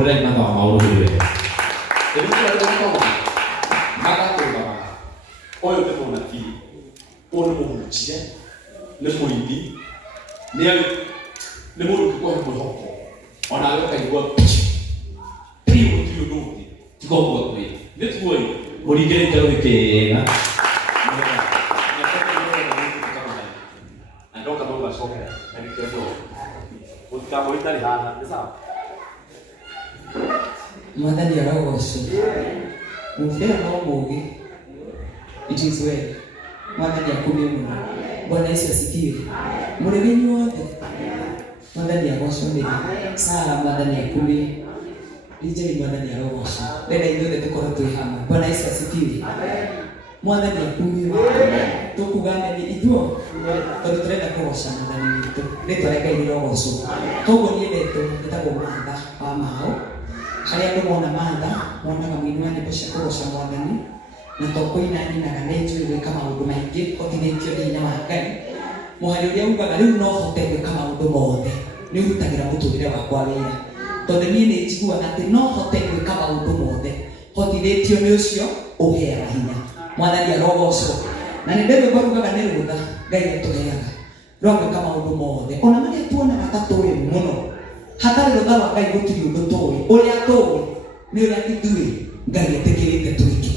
Boleh nak tahu mau dulu. Jadi kalau kita tahu, maka tu apa? Oh itu tu nanti, oh nemu muci, nemu ini, ni nemu tu kau nemu hoko. Orang lain kayak gua, priu tu dulu, tiga buat tu. Ni tu gua, boleh jadi jauh ke, na? Ando kamu masuk ya, ini kerja. Untuk kamu itu dari mana? Besar. Mwathani arogocwo mubira no mugi it is well mwathani akumie muno Bwana Yesu asifiwe murebe nyothe mwathani agocwo nĩ Sara mwathani akumie DJ mwathani arogocwo wenda ithuothe tũkorwo twĩ hamwe Bwana Yesu asifiwe mwathani akumie tukugane ni ithuo tondũ tũrenda kũgoca mwathani witũ rĩtwa rĩa Ngai rĩrogocwo koguo niĩ ndetwo njĩtagwo Martha wa Mao harĩa andũ mona Martha monaga mũini wa nyĩmbo cia kũgoca mwathani na to kũina nyinaga nĩ njũĩ gwĩka maũndũ maingĩ hotithĩtio nĩ hinya wa Ngai mũhari ũrĩa ugaga rĩu no hote gwĩka maũndũ mothe nĩ ũrutagĩra mũtũrĩre wakwa wĩra tondũ niĩ nĩ njiguaga atĩ no hote gwĩka maũndũ mothe hotithĩtio nĩ ũcio ũheaga hinya mwathani arogocwo na nĩ ndĩrĩ ngorugaga nĩ rũtha Ngai atũheaga rwa gwĩka maũndũ mothe ona marĩa tuonaga ta tũĩ mũno hatarĩ rũtha rwa Ngai gũtirĩ ũndũ tũĩ ũrĩa tũĩ nĩ ũrĩa ithuĩ Ngai etĩkĩrĩte twĩke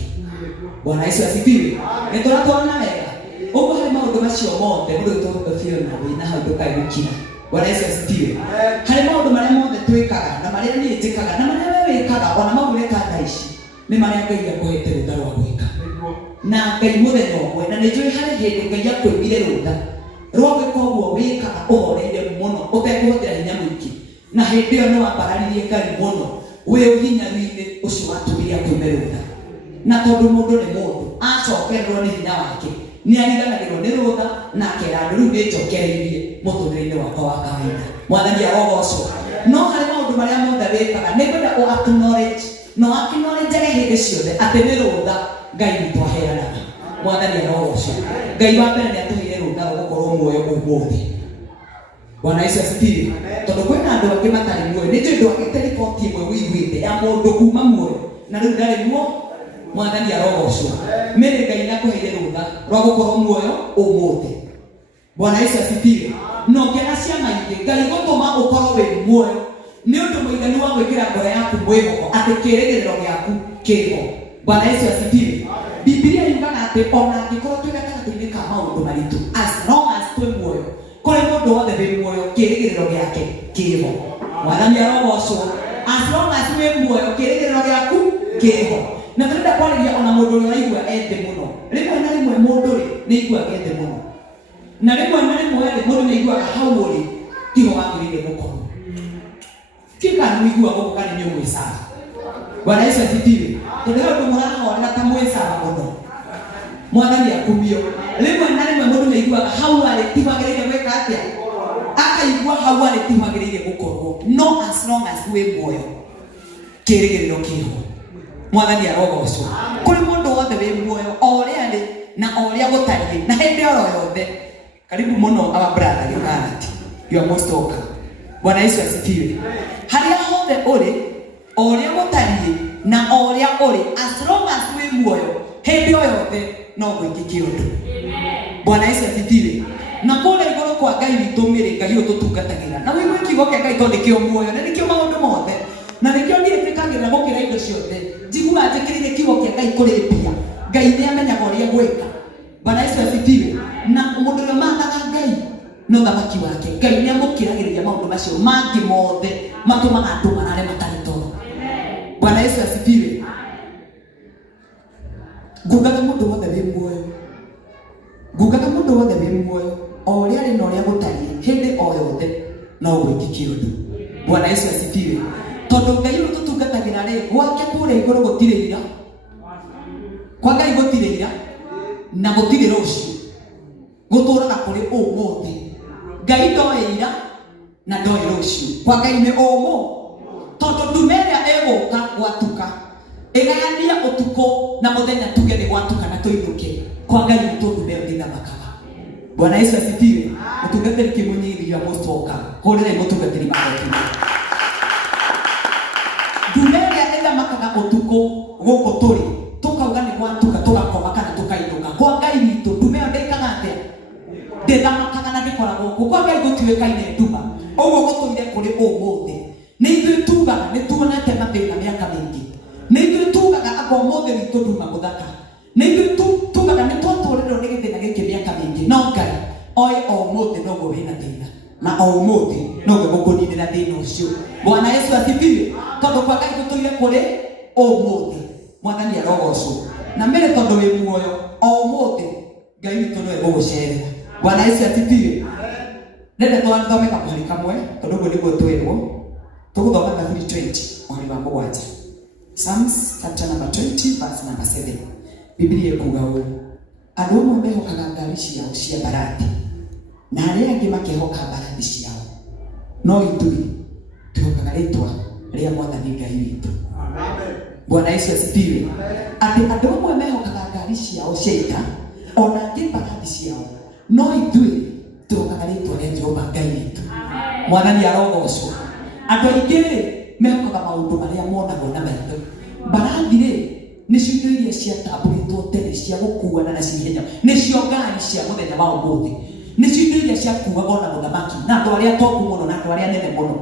Bwana Yesu asifiwe nĩ tũratwarana wega ũguo harĩ maũndũ macio mothe mũndũ tũrũga biũ na wĩna hau ndũkaigũkira Bwana Yesu asifiwe harĩ maũndũ marĩa mothe twĩkaga na marĩa niĩ njĩkaga na marĩa we wĩkaga ona maũrĩka tha ici nĩ marĩa Ngai akũhete rũtha rwa gwĩka na Ngai mũthenya ũmwe na nĩ njũĩ harĩ hĩndĩ Ngai akwĩmire rũtha rwa gwĩka ũguo wĩkaga ũhoreire mũno ũtekũhũthĩra hinya mũingĩ na hĩndĩ ĩyo nĩ wambararirie Ngai mũno wĩ ũhinyaru-inĩ ũcio watũmire akwĩme rũtha na tondũ mũndũ nĩ mũndũ acokererwo nĩ hinya wake nĩ ariganagĩrwo nĩ rũtha na akera andũ rĩu nĩnjokereirie mũtũrĩre-inĩ wakwa wa kawaida mwathani arogocwo no harĩ maũndũ marĩa mothe wĩkaga nĩ ngwenda acknowledge no acknowledge hĩndĩ ciothe atĩ nĩ rũtha Ngai witũ aheanaga mwathani arogocwo Ngai wa mbere nĩ atũheire rũtha rwa gũkorwo muoyo ũmũthĩ Bwana Yesu asifiwe tondũ kwĩna andũ angĩ matarĩ muoyo nĩ njũĩ ndwagĩte riboti ĩmwe wĩiguĩte ya mũndũ kuma muoyo na rĩu ndarĩ muoyo mwathani arogocwo mĩrĩ Ngai nĩakũheire rũtha rwa gũkorwo muoyo ũmũthĩ Bwana Yesu asifiwe no ngĩona ciama ingĩ Ngai gũtũma ũkorwo wĩ muoyo nĩ ũndũ mũiganu wa gwĩkĩra ngoro yaku mwĩhoko atĩ kĩĩrĩgĩrĩro gĩaku kĩho Bwana Yesu asifiwe Biblia yugaga atĩ ona angĩkorwo twĩ gatagatĩ-inĩ ka maũndũ maritũ as long as twĩ muoyo kũrĩ mũndũ wothe wĩ muoyo kĩĩrĩgĩrĩro gĩake kĩho mwathani arogocwo as long as wĩ muoyo kĩĩrĩgĩrĩro gĩaku kĩho na tũrenda kwarĩria ona mũndũ ũrĩa ũraigua ethĩ mũno rĩmwe na rĩmwe mũndũ nĩ aiguaga ethĩ mũno na rĩmwe na rĩmwe mũndũ nĩ aiguaga hau ũrĩ tiho wagĩrĩire gũkorwo kĩka nĩ ũigua gũkũ kana nĩ ũgwĩcaba Bwana Yesu asifiwe tondũ andũ mũrahorera ta mwĩcaba mũno mwathani akumio rĩmwe na rĩmwe mũndũ nĩ aiguaga hau arĩ tiho wagĩrĩire gwĩka atĩa akaigua hau arĩ tiho wagĩrĩire gũkorwo no as long as wĩ muoyo kĩĩrĩgĩrĩro kĩho mwathani arogocwo kũrĩ mũndũ wothe wĩ muoyo o ũrĩa arĩ na o ũrĩa gũtariĩ na hĩndĩ oro yothe karibu mũno our brother Gĩgarati you are most welcome Bwana Yesu asifiwe harĩa hothe ũrĩ o ũrĩa gũtariĩ na o ũrĩa ũrĩ as long as wĩ muoyo hĩndĩ o yothe no gwĩkĩke ũndũ Bwana Yesu asifiwe na kũrĩa igũrũ kwa Ngai witũ mĩrĩ Ngai ũyũ tũtungatagĩra na wĩigua kiugo kĩa Ngai tondũ nĩkĩo muoyo na nĩkĩo maũndũ mothe na nĩkĩo niĩ twĩkagĩra gũkĩra indo ciothe njiguaga njĩkĩrĩire kiugo kĩa Ngai kũrĩ mbia Ngai nĩ amenyaga ũrĩa gwĩka Bwana Yesu asifiwe na mũndũ ũrĩa mathaga Ngai no thamaki wake Ngai nĩ amũkĩragĩrĩria maũndũ macio mangĩ mothe matũmaga andũ marare matarĩ toro Bwana Yesu asifiwe ngugaga mũndũ wothe wĩ muoyo ngugaga mũndũ wothe wĩ muoyo o ũrĩa arĩ na ũrĩa gũtariĩ hĩndĩ o yothe no gwĩkĩke ũndũ Bwana Yesu asifiwe tondũ Ngai ũyũ tũtungatagĩra rĩ gwake kũrĩa igũrũ gũtirĩ ira kwa Ngai gũtirĩ ira na gũtirĩ rũciũ gũtũũraga kũrĩ ũmũthĩ Ngai ndoĩ ira na ndoĩ rũciũ kwa Ngai nĩ ũmũ tondũ ndume ĩrĩa ĩgũka gwatuka ĩgayania ũtukũ na mũthenya tuge nĩ gwatuka na tũinũke kwa Ngai nĩ tũndume ĩyo ndĩthamakaga Bwana Yesu asifiwe mũtungatĩri Kĩmunyiri you are most welcome hũrĩrai mũtungatĩri magoti tukaga utuko guko turi tukauga ni gwatuka tugakoma kana tukainuka kwa Ngai witũ ndume ndekaga atia ndethamakaga na ndĩkoragwo kwa Ngai gũtuĩkaine nduma ũguo gũtũire kũrĩ ũmũthĩ nĩ ithuĩ tugaga nĩ tuonete mathĩna mĩaka mĩingĩ nĩ ithuĩ tugaga anga ũmũthĩ witũ nduma mũthaka nĩ ithuĩ tugaga nĩ twatũrĩrwo nĩ gĩthĩna gĩkĩ mĩaka mĩingĩ no Ngai oĩ o ũmũthĩ noguo wĩna thĩna na o ũmũthĩ noguo gũkũninĩra thĩna ũcio. Bwana Yesu asifiwe. Tondũ kwa Ngai gũtũire kũrĩ ũmũthĩ Mwathani arogocwo na mbere tondũ wĩ muoyo o ũmũthĩ Ngai witũ nĩwe gũgũcerera. Bwana Yesu asifiwe. Nende twathome kamũhari kamwe tondũ ũguo nĩguo twĩrwo tũgũthoma Zaburi 20 mũhari wa mũgwanja. Psalms chapter number 20 verse number 7. Biblia ĩkuuga ũũ: andũ amwe mehokaga ngari ciao cia mbarathi na arĩa angĩ makehoka mbarathi ciao, no ithuĩ twĩhokaga rĩĩtwa rĩa Mwathani Ngai witũ. Amen. Bwana Yesu asifiwe. Atĩ andũ amwe mehokaga ngari ciao cia ita ona angĩ mbarathi ciao, no ithuĩ twĩhokaga rĩĩtwa rĩa Jehova Ngai witũ. Mwathani arogocwo. Andũ aingĩ mehokaga maũndũ marĩa monagwo na maitho. Mbarathi nĩcio indo iria ciatambũrĩtwo tene cia gũkuana na ciihenya, nĩcio ngari cia mũthenya wa ũmũthĩ, nĩcio indo iria ciakuaga ona mũthamaki na andũ arĩa tongu mũno na andũ arĩa nene mũno.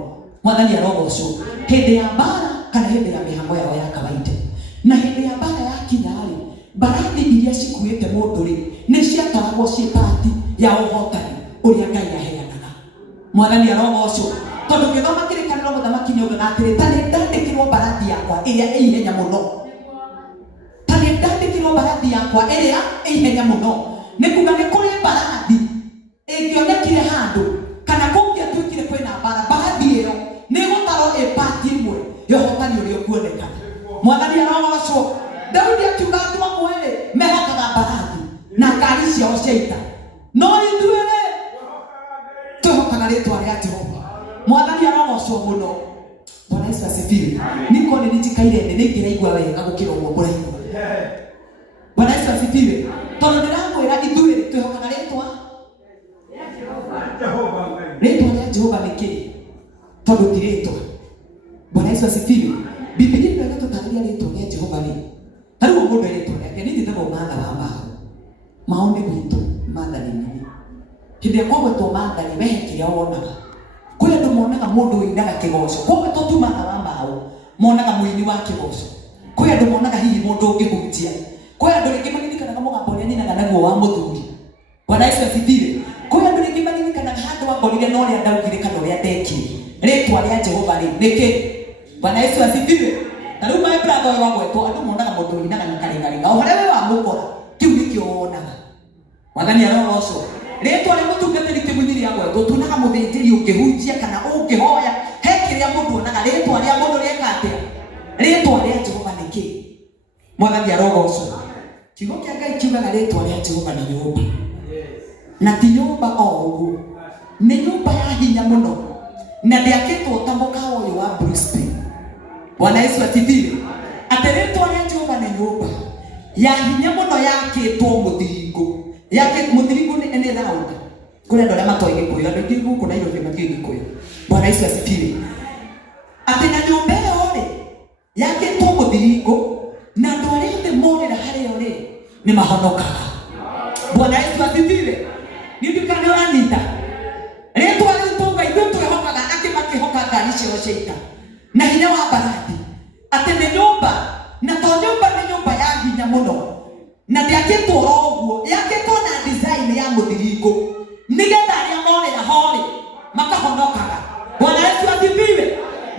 Mwathani arogocwo. Hĩndĩ ya mbara kana hĩndĩ ya mĩhang'o yao ya kawaida, na hĩndĩ ya mbara yakinya-rĩ, mbarathi iria cikuĩte mũndũ-rĩ nĩ ciatwaragwo ciĩ pati ya ũhotani ũrĩa Ngai aheanaga. Mwathani arogocwo. Tondũ ngĩthoma kĩrĩkanĩro mũthamaki nĩaugaga atĩrĩ, ta nĩndandĩkĩrwo mbarathi yakwa ĩrĩa ĩ ihenya mũno, ta nĩndandĩkĩrwo mbarathi yakwa ĩrĩa ĩ ihenya mũno. Nĩ kuuga nĩ kũrĩ mbarathi ĩngĩonekire handũ kana kũngĩatuĩkire kwĩna mbara, mbarathi ĩyo nĩ gũtarwo ĩ pati ĩmwe ya ũhotani ũrĩa ũkuonekana. Mwathani arogocwo. Daudi akiuga andũ amwe mehokaga mbarathi na ngari ciao cia ita, no ithuĩ twĩhokaga rĩĩtwa rĩa Jehova. Mwathani arogocwo mũno. Bwana Yesu asifiwe. Niko nĩ njikaire thĩ nĩ ingĩraigua wega gũkĩra ũguo mũraigua. Bwana Yesu asifiwe. Tondũ ndĩramwĩra ithuĩ twĩhokaga rĩĩtwa rĩa Jehova. Rĩĩtwa rĩa Jehova nĩ kĩĩ? Tondũ ti rĩĩtwa. Bwana Yesu asifiwe. Biblia ndio inatũtarĩria rĩĩtwa rĩa Jehova rĩ. Tarĩu mũndũ rĩĩtwa rĩake nĩ ndĩtagwo Martha wa Mao. Mao nĩ gwitũ, Martha nĩ niĩ. Hĩndĩ ya kwagwetwo Martha nĩ wehe kĩrĩa wonaga. Kũrĩ andũ monaga mũndũ wĩinaga kĩgoco, kwagwetwo tu Martha wa Mao monaga mũini wa kĩgoco. Kũrĩ andũ monaga hihi mũndũ ũngĩhunjia. Kũrĩ andũ rĩngĩ maririkanaga mũgambo ũrĩa ninaga naguo wa mũthuri. Bwana Yesu asifiwe. Kũrĩ andũ rĩngĩ maririkanaga handũ wamborire na ũrĩa ndaugire kana ũrĩa ndekire. Rĩĩtwa rĩa Jehova rĩ nĩkĩ? Bwana Yesu asifiwe. Na rĩu my brother ũyũ wagwetwo andũ monaga mũndũ wĩinaga na karĩngarĩnga, o harĩa we wamũkora kĩu nĩkĩo wonaga. Mwathani arogocwo. Rĩĩtwa rĩa mũtungatĩri kĩmũnyi rĩagwetwo tuonaga mũthĩnjĩri ũngĩhunjia kana ũngĩhoya, he kĩrĩa mũndũ onaga. Rĩĩtwa rĩa mũndũ rĩeka atĩa? Rĩĩtwa rĩa Jehova nĩkĩ? Mwathani arogocwo. Kiugo kĩa Ngai kiugaga rĩĩtwa rĩa Jehova nĩ nyũmba, na ti nyũmba o ũguo, nĩ nyũmba ya hinya mũno na ndĩakĩtwo ta mũkawa ũyũ wa Bruce Lee. Bwana Yesu asifiwe. Atĩ rĩĩtwa rĩa Jehova nĩ nyũmba ya hinya mũno yakĩtwo mũthiringo. Mũthiringo nĩ raunda. Kũrĩ andũ arĩa matoĩ Gĩkũyũ, andũ aingĩ gũkũ Nairobi matiũĩ Gĩkũyũ. Bwana Yesu asifiwe. Atĩ na nyũmba ĩyo rĩ yakĩtwo mũthiringo na andũ arĩa othe morĩra harĩa rĩ nĩ mahonokaga. Bwana Yesu asifiwe. Nĩ ndikana ũranyita. Rĩĩtwa rĩu tuuga ithuĩ twĩhokaga angĩ makĩhoka ngari ciao cia ita na hinya wa mbarathi. Atĩ nĩ nyũmba, na to nyũmba nĩ nyũmba ya hinya mũno na ndĩakĩtwo oro ũguo, yakĩtwo na design ya mũthiringo nĩgetha arĩa morĩra ho rĩ makahonokaga. Bwana Yesu asifiwe.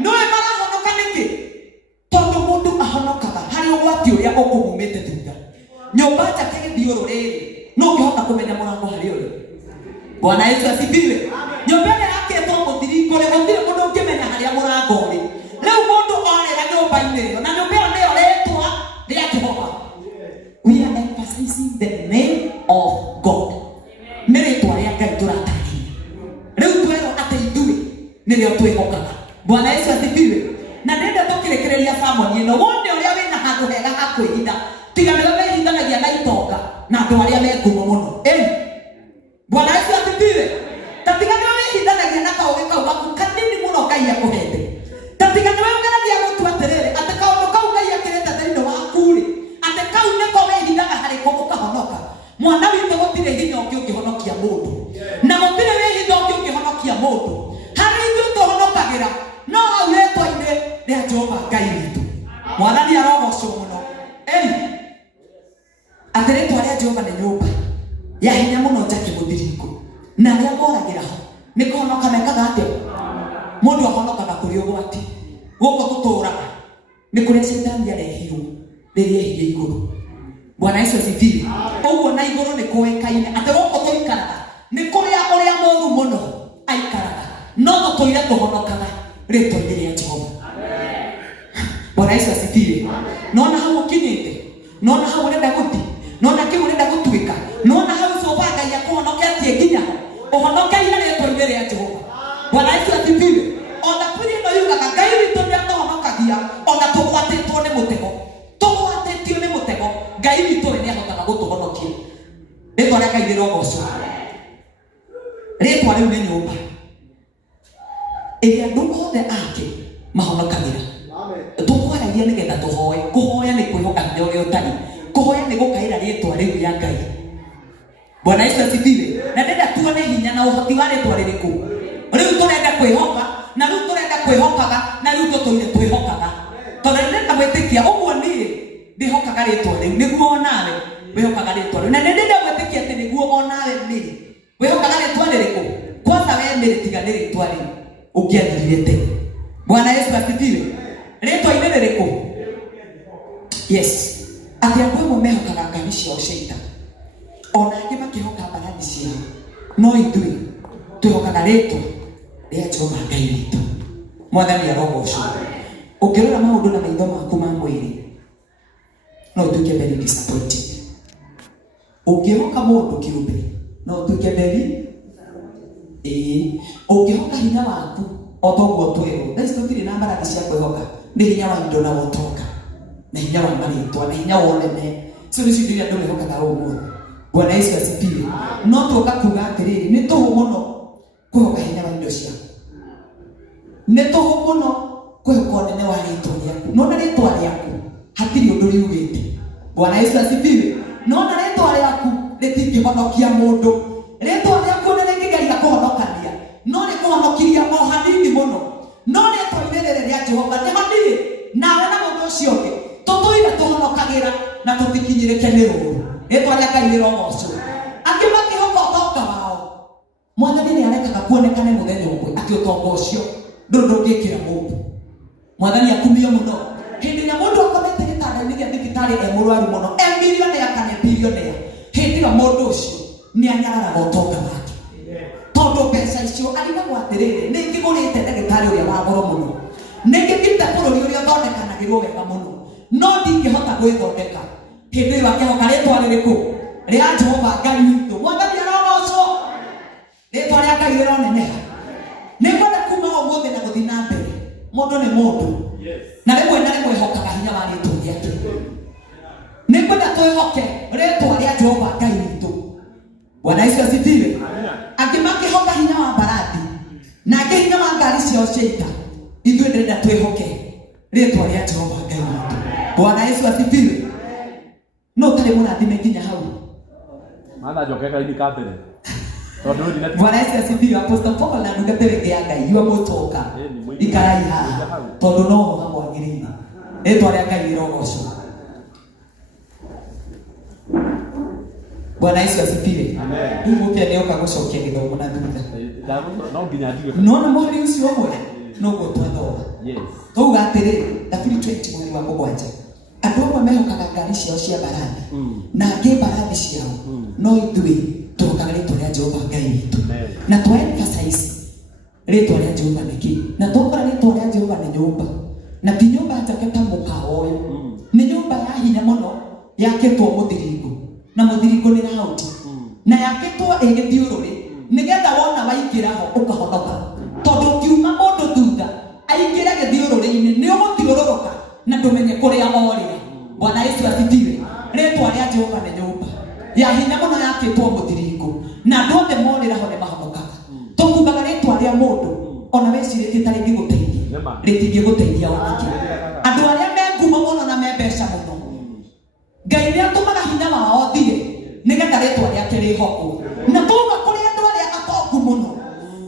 Nĩwe marahonoka nĩkĩ? Tondũ mũndũ ahonokaga harĩ ũgwati ũrĩa ũkũmumĩte thutha. Nyũmba njake gĩthiũrũ rĩrĩ no ũngĩhota kũmenya mũrango harĩ ũrĩ. Bwana Yesu asifiwe. Nyũmba ĩrĩa yakĩtwo mũthiringo rĩ gũtirĩ mũndũ ũngĩmenya harĩa mũrango ũrĩ. Rĩu mũndũ orĩra nyũmba-inĩ ĩyo na nyũmba ĩyo nĩyo rĩĩtwa rĩa Jehova. We are emphasizing the name of God. Nĩ rĩĩtwa rĩa Ngai tũratarĩria. Rĩu twerwo atĩ ithuĩ nĩrĩo twĩhokaga. Bwana Yesu asifiwe. Na ndĩrenda tũkĩrĩkĩrĩria famoni ĩno, wone ũrĩa wĩna handũ hega ha kwĩhitha, tiga nĩwe wĩhithanagia na itonga na andũ arĩa me ngumo mũno. Bwana Yesu asifiwe. Ta tiga nĩwe wĩhithanagia na kaũgĩ kau gaku kanini mũno Ngai akũhete. Ta tiga nĩwe ũgeragia gũtua atĩrĩrĩ atĩ kaũndũ kau Ngai rĩa Jehova Ngai witũ. Mwathani arogocwo mũno. Atĩ rĩtwa rĩa Jehova nĩ nyũmba ya hinya mũno njake mũthiringo, na arĩa moragĩra ho nĩ kũhonoka mekaga atĩa? Mũndũ ahonokaga kũrĩ ũgwati. Gũkũ tũtũũraga nĩ kũrĩa Shetani arehirwo rĩrĩa ehire igũrũ. Bwana Yesu asifiwe. Ũguo na igũrũ nĩ kũĩkaine atĩ gũkũ tũikaraga nĩ kũrĩa ũrĩa mũũru mũno aikaraga, no tũtũire tũhonokaga rĩtwa-inĩ rĩa Jehova. Bwana Yesu asifiwe. Nona hau ũkinyĩte, nona hau ũrenda gũthiĩ, nona kĩu ũrenda gũtuĩka, nona hau coba Ngai akũhonoketie nginya ho, ũhonokeire rĩtwa-inĩ rĩa Jehova. Bwana Yesu asifiwe. Ona kũrĩ no yugaga Ngai witũ nĩ atũhonokagia, ona tũgwatĩtwo nĩ mũtego. Tũgwatĩtio nĩ mũtego, Ngai witũ nĩ ahotaga gũtũhonokia. Rĩtwa rĩa Ngai rĩrogocwo. Rĩtwa rĩu nĩ nyũmba ĩrĩa andũ othe ake mahonokagĩra. Tũkwaragia nĩgetha tũhoe. Kũhoya nĩ kwĩhoka hinya ũrĩa ũtarĩ. Kũhoya nĩ gũkaĩra rĩtwa rĩu rĩa Ngai. Bwana Yesu asifiwe. Na ndenda tuone hinya na ũhoti wa rĩtwa rĩrĩkũ. Rĩu tũrenda kwĩhoka, na rĩu tũrenda kwĩhokaga, na rĩu tũtũire twĩhokaga. Tondũ ndenda gwĩtĩkia ũguo niĩ ndĩhokaga rĩtwa rĩu nĩguo onawe wĩhokaga rĩtwa rĩu. Na ndenda gwĩtĩkia atĩ nĩguo onawe nĩ wĩhokaga rĩtwa rĩrĩkũ. Kwanza we mĩrĩ tiga nĩ rĩtwa rĩu ũngĩathirire tene. Bwana Yesu asifiwe. Rĩtwa-inĩ rĩrĩkũ? Yes. Atĩ andũ amwe mehokaga ngaari ciao cia, ona angĩ makĩhoka mbarathi ciao, no ithuĩ twĩhokaga rĩtwa rĩa Jehova Ngai witũ. Mwathani arogocwo. Ũngĩrora maũndũ na maitho maku ma mwĩrĩ no ũtuĩke very disappointed. Ũngĩhoka mũndũ kĩũmbe no ũtuĩke very ũngĩhoka hinya waku o toguo twĩrwo. Thaa ici tũtirĩ na mbarathi cia kwĩhoka, nĩ hinya wa indo na wotoka, na hinya wa marĩtwa, na hinya wa ũnene. Cio nĩcio indo iria andũ mehokaga ũmũthĩ. Bwana Yesu asifiwe. No tuoka kuga atĩrĩrĩ, nĩ tũhũ mũno kwĩhoka hinya wa indo ciaku. Nĩ tũhũ mũno kwĩhoka ũnene wa rĩtwa rĩaku. Nona rĩtwa rĩaku hatirĩ ũndũ riugĩte. Bwana Yesu asifiwe. Nona rĩtwa rĩaku rĩtingĩhonokia mũndũ. Rĩtwa rĩaku nĩ rĩngĩgeria kũhonokania, no rĩkũhonokiria o hanini mũno. No rĩtwa-inĩ rĩrĩ rĩa Jehova nĩ hanini, nawe na mũndũ ũcio ũngĩ tũtũire tũhonokagĩra na tũtikinyĩrĩke nĩ rũũru. Rĩtwa rĩa Ngai rĩrogocwo. Angĩ makĩhoka ũtonga wao, Mwathani nĩ arekaga kuonekane mũthenya ũmwe atĩ ũtonga ũcio ndũngĩkĩra mũndũ. Mwathani akumio mũno. Hĩndĩ ĩrĩa mũndũ akomete gĩtanda-inĩ gĩa thibitarĩ mũrwaru mũno, milionea kana bilionea, hĩndĩ ĩyo mũndũ ũcio nĩ anyararaga ũtonga wake. Tondũ mbeca icio arigagwo atĩrĩrĩ, nĩ ngĩgũrĩte ndagĩtarĩ ũrĩa wa goro mũno, nĩ ngĩthĩte bũrũri ũrĩa ũthondekanagĩrwo wega mũno, no ndingĩhota gwĩthondeka. Hĩndĩ ĩyo akĩhoka rĩtwa rĩrĩkũ? Rĩa Jehova Ngai witũ. Mwathani arogocwo. Rĩtwa rĩa Ngai rĩroneneha. Nĩ kwenda kuma ũmũthĩ na gũthiĩ na mbere. Mũndũ nĩ mũndũ. Na rĩmwe na rĩmwe hokaga hinya wa rĩtwa rĩake. Nĩ kwenda twĩhoke rĩtwa rĩa Jehova Ngai witũ. Bwana Yesu asifiwe. Angĩ makĩhoka hinya wa mbarathi, na angĩ hinya wa ngaari ciao cia ita. Ithuĩ ndĩrenda twĩhoke rĩtwa rĩa Jehova Ngai witũ. Bwana Yesu asifiwe. No ũtarĩ mũrathime nginya hau. Mana njokeka ini kabere. Bwana Yesu asifiwe. Apostle Paul na ndungatĩrĩ ya Ngai yua mũtoka ikarai haha tondũ no ho hamwagĩrĩire. Rĩtwa rĩa Ngai rĩrogocwo. Bwana Yesu asifiwe. Amen. Mũkĩa nĩ oka gũcokia gĩthomo na thutha. No nginya ndigwe. No na mũhari ũcio ũmwe no gũtwathoma. Yes. Tauga atĩrĩrĩ, Thaburi 20 mweri wa 7. Andũ amwe mehokaga ngaari ciao cia mbarathi, na angĩ mbarathi ciao, no ithuĩ tũhokaga rĩtwa rĩa Jehova Ngai witũ. Na twa-emphasize rĩtwa rĩa Jehova nĩkĩ? Na tũkora rĩtwa rĩa Jehova nĩ nyũmba, na ti nyũmba njake ta mũkawa ũyũ. Nĩ nyũmba ya hinya mũno yakĩtwo mũthiringo, na mũthiringo nĩ raundi, na yakĩtwo ĩgĩthiũrũrĩ, nĩgetha wona waingĩra ho ũkahonoka. Tondũ kiuma mũndũ thutha aingĩra gĩthiũrũrĩ-inĩ nĩ ũgũthiũrũrũka na ndũmenye kũrĩa orĩra. Bwana Yesu asifiwe. Rĩtwa rĩa Jehova nĩ nyũmba ya hinya mũno yakĩtwo mũthiringo, na andũ othe morĩra ho nĩ mahonokaga. Tũkugaga rĩtwa rĩa mũndũ ona wecirĩtie ta rĩngĩgũteithia, rĩtingĩgũteithia onakĩ. Andũ arĩa me ngumo mũno na me mbeca mũno, Ngai nĩ atũmaga hinya wao thire nĩgetha rĩtwa rĩake rĩhokwo. Na tuga kũrĩ andũ arĩa atongu mũno,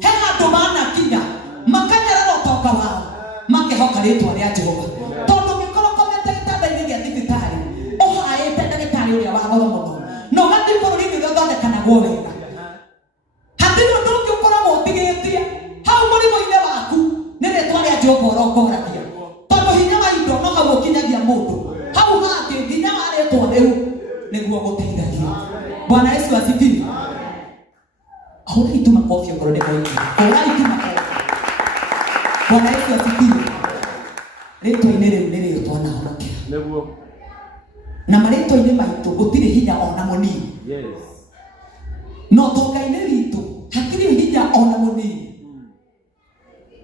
he handũ manakinya makanyarara ũtonga wao makĩhoka rĩtwa rĩa Jehova. Tondũ ngĩkorwo komete gĩtanda-inĩ gĩa thibitarĩ, ũhaĩte ndagĩtarĩ ũrĩa wa goro mũno, no gathiĩ bũrũri-inĩ gũthondekanagwo wega. Hatirĩ ũndũ ũngĩ ũkoragwo ũtigĩtie hau mũrimũ-inĩ waku, nĩ rĩtwa rĩa Jehova ũrongoragia. Tondũ hinya wa indo no hau ũkinyagia mũndũ, hau hangĩ hinya wa rĩtwa rĩu nĩguo gũteithagia. Bwana Yesu asifiwe. Hũra itu makofi okorwo nĩ moiki. Hũra itu makofi. Bwana Yesu asifiwe. Rĩtwa-inĩ rĩu nĩ rĩo twanahonokera. Nĩguo. Na marĩtwa-inĩ maitũ gũtirĩ hinya ona mũnini. Yes. No tonga-inĩ witũ hatirĩ hinya ona mũnini.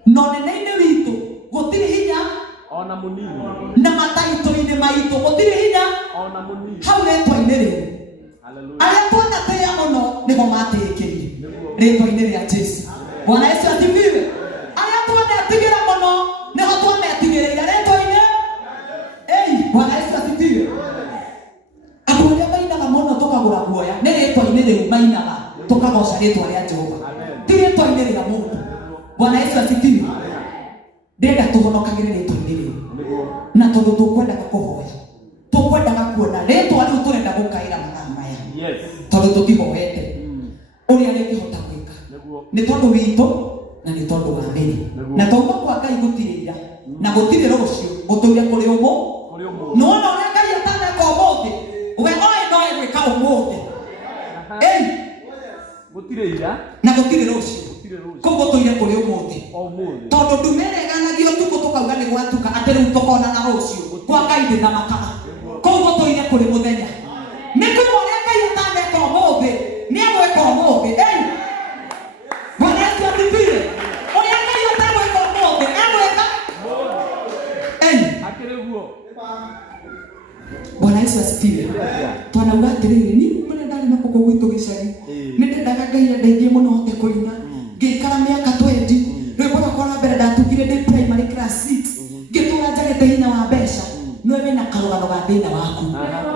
No nene-inĩ witũ gũtirĩ hinya ona mũnini. Na mataitũ-inĩ maitũ gũtirĩ hinya ona mũnini. Hau rĩtwa-inĩ rĩu. Hallelujah. Arĩa twanatĩĩa mũno nĩho matĩĩkĩrie rĩtwa-inĩ rĩa Jesũ. Bwana Yesu asifiwe. Arĩa twanetigĩra mũno nĩho twametigĩrĩire rĩtwa-inĩ. Bwana Yesu asifiwe. Andũ arĩa mainaga mũno tũkagũra guoya nĩ rĩtwa-inĩ rĩu mainaga tũkagoca rĩtwa rĩa Jehova, ti rĩtwa-inĩ rĩa mũndũ. Bwana Yesu asifiwe. Ndĩrenda tũhonokagĩre rĩtwa-inĩ rĩu, na tondũ tũkwendaga kũhoya, tũkwendaga kuona rĩtwa rĩu tũrenda gũkaĩra mathaa maya, tondũ tũtihoete ũrĩa rĩngĩhota gwĩka, nĩ tondũ witũ na nĩ tondũ wa mbere. Na twauma kwa Ngai gũtirĩ ira na gũtirĩ rũciũ, gũtũire kũrĩ ũmũ. No wona ũrĩa Ngai ataneka ũmũthĩ, we oĩ no egwĩka ũmũthĩ. Gũtirĩ ira na gũtirĩ rũciũ, kũu gũtũire kũrĩ ũmũthĩ. Tondũ ndume ĩreganagio tukũ tũkauga nĩ gwatuka atĩ rĩu tũkonana rũciũ, kwa Ngai ndĩ na makara. Kũu gũtũire kũrĩ mũthenya. Nĩ kuga ũrĩa Ngai ataneka ũmũthĩ nĩ egwĩka ũmũthĩ. Bwana Yesu asifiwe. Ũrĩa Ngai ategwĩka ũmũthĩ egwĩka akĩrĩguo. Bwana Yesu asifiwe. Twanauga atĩrĩrĩ, niĩ mbere ndarĩ na kũkũ gwitũ gĩcagi, nĩ ndendaga Ngai andeithie mũno hote kũina. Ngĩikara mĩaka 20, rwĩmbo rwakwa rwa mbere ndatugire ndĩ primary class 6, ngĩtũra njagĩte hinya wa mbeca. No wĩna karũgano ga thĩna waku.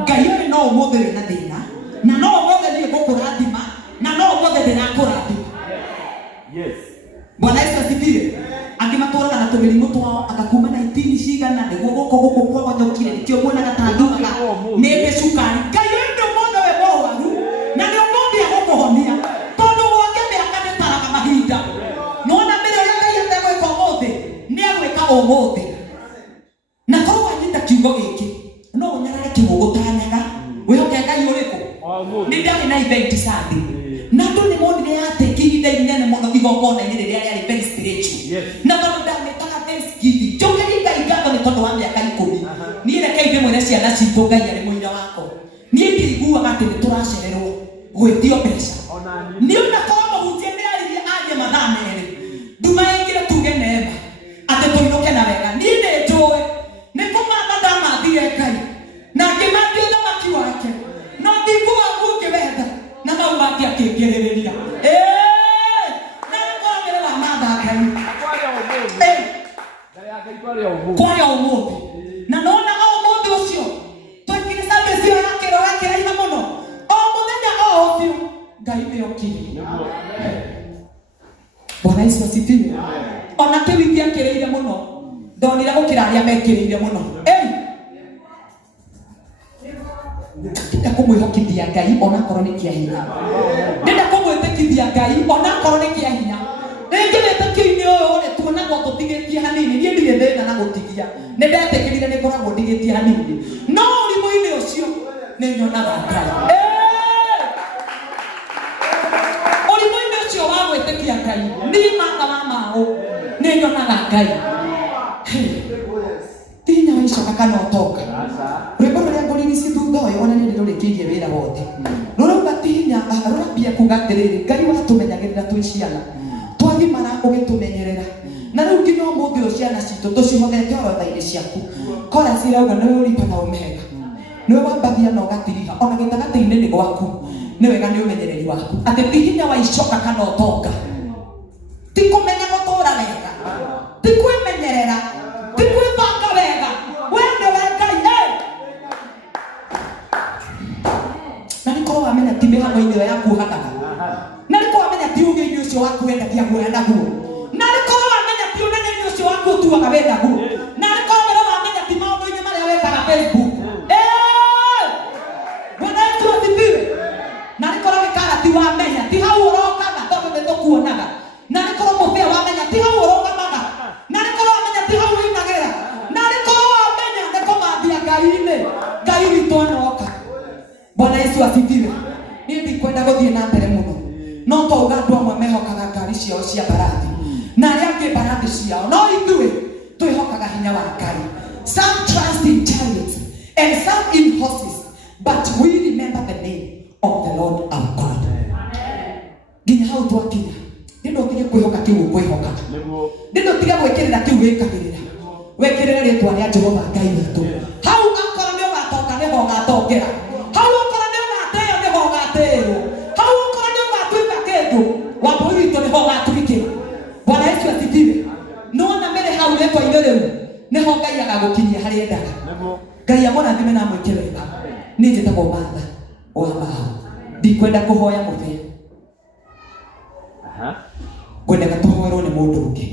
Ngai ũrĩ no ũmũthĩ wĩna thĩna, na no ũmũthĩ niĩ ngũkũrathima, na no ũmũthĩ ndĩrakũrathima. Bwana Yesu asifiwe. Angĩ matũraga na tũmĩrimũ twao, agakuma na itini cigana nĩguo gũkũ kwagonyokire, nĩkĩo muonaga ta ndugaga nĩ ndĩ cukari. Ngai ũyũ nĩ ũmũthĩ we mũrwaru, na nĩ ũmũthĩ agũkũhonia, tondũ gwake mĩaka ndĩtaraga mahinda. Nona mbere ũrĩa Ngai ategwĩka ũmũthĩ nĩ egwĩka ũmũthĩ. Na korwo wanyita kiugo gĩkĩ no ũnyarare kĩgũgũ tanyaga wĩhoke Ngai ũrĩkũ. Nĩ ndarĩ na event Sunday, na andũ nĩ monire atĩ ihinda inene mũno igongona-inĩ rĩrĩa rĩarĩ very spiritual. Na tondũ ndamĩtaga Thanksgiving, njũkĩria Ngai ngatho nĩ tondũ wa mĩaka 10. Niĩ rekei ndĩmwĩre ciana citũ Ngai arĩ mũira wakwa. Niĩ ndĩiguaga atĩ nĩ tũracererwo gwĩtio mbeca. Niĩ ũnakorwo mũhunjia nĩ aririe arie mathaa merĩ, nduma ĩngĩre tuge neema atĩ tũinũke na wega. Niĩ nĩ njũĩ nĩ kũmatha ndamathire Ngai na ngĩmathia ũthamaki wake, no ndikuga ngũngĩwenda na mau mangĩ akĩngĩrĩrĩria. Na nĩkwagĩrĩ wa matha Ngai kwaria ũmũthĩ. Na nona ũmũthĩ ũcio twekire service ĩyo ya kĩroga kĩraiha mũno, o mũthenya o ũcio Ngai nĩokire. Bwana Yesu asifiwe. Ona kĩwiki akĩrĩire mũno, ndonire gũkĩra arĩa mekĩrĩire mũno. Ndenda kũmwĩhokithia Ngai onakorwo nĩ kĩa hinya. Ndenda kũmwĩtĩkithia Ngai onakorwo nĩ kĩa hinya. Rĩngĩ wĩtĩkio-inĩ ũyũ rĩ tuonagwo tũtigĩtie hanini. Niĩ ndirĩ thĩna na gũtigia, nĩ ndetĩkĩrire nĩ ngoragwo ndigĩtie hanini, no ũrimũ-inĩ ũcio nĩ nyonaga Ngai. Ũrimũ-inĩ ũcio wa gwĩtĩkia Ngai niĩ manga wa maũ nĩ nyonaga Ngai. Tinya wa icoka kana ũtonga. Rwĩmbo rũrĩa ngũririci thutha ũyũ ona nĩ rũrĩkĩirie wĩra wothe rũrauga tinya rũrambia kuga atĩrĩrĩ, Ngai watũmenyagĩrĩra twĩ ciana, twagimara ũgĩtũmenyerera, na rĩu nginya ũmũthĩ ũyũ ciana citũ tũcihogete orodha-inĩ ciaku. Kora cirauga nĩwe ũripa na ũmega, nĩwe wambagia na ũgatiriha, ona gĩtagatĩ-inĩ nĩ gwaku, nĩ wega nĩ ũmenyereri waku. Atĩ ti hinya wa icoka kana ũtonga, ti kũmenya gũtũũra wega, ti kwĩmenyerera, ti kwĩbanga wega, we nĩwe Ngai. Na nĩ korwo wamenya ti mĩhang'o-inĩ ĩyo yaku ũhanaga, na nĩ korwo wamenya ti uge-inĩ ũcio waku wendagia guoya naguo, na nĩ korwo wamenya ti ũnene-inĩ ũcio waku ũtuaga wenda guo, witũ anoka. Bwana Yesu asifiwe. Niĩ ndikwenda gũthiĩ na mbere mũno, no twauga andũ amwe mehokaga ngari ciao cia mbarathi na arĩa angĩ mbarathi ciao, no ithuĩ twĩhokaga hinya wa Ngai. Some trust in chariots and some in horses, but we remember the name of the Lord our God. Nginya hau twakinya, ndĩnotige kwĩhoka kĩu kwĩhoka, ndĩnotige gwĩkĩrĩra kĩu wĩkagĩrĩra, wekĩrĩra rĩtwa rĩa Jehova Ngai witũ. Hau akorwo nĩ ũgatoka nĩho ũgatokera, hau akorwo nĩ ũgateo nĩho ũgateo, hau akorwo nĩ ũgatuĩka kĩndũ wambũi witũ nĩho ũgaturikĩra. Bwana Yesu asifiwe. Nona mbere hau rĩtwa-inĩ rĩu nĩho Ngai agagũkinyia harĩa endaga. Ngai amũrathime na amwĩke wega. Niĩ njĩtagwo Martha wa Mahau. Ndikwenda kũhoya mũthee, ngwendaga tũhoerwo nĩ mũndũ ũngĩ.